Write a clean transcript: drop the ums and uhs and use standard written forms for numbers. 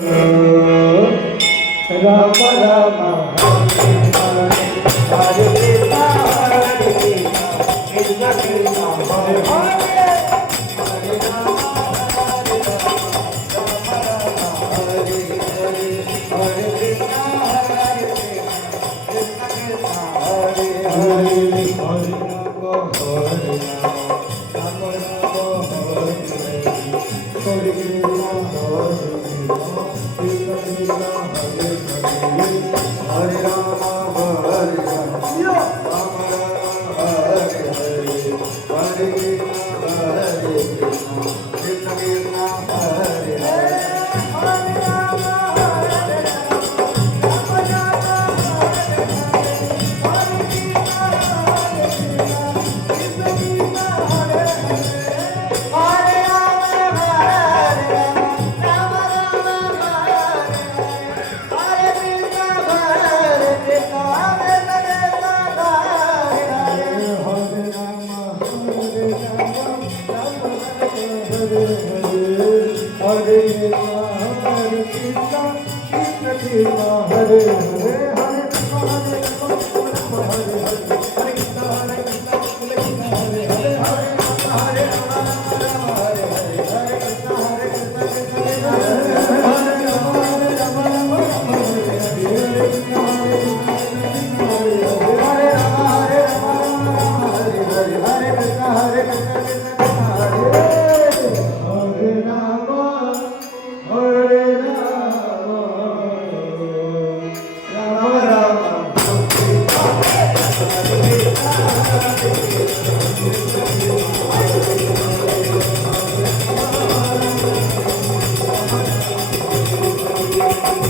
Ram Ram Hare Krishna Hare Krishna Krishna Krishna Hare Hare Hare Ram Hare Hare Hare Krishna Hare Krishna Krishna Hare Hare Hare Ram Hare Ram Ram Ram Hare Hare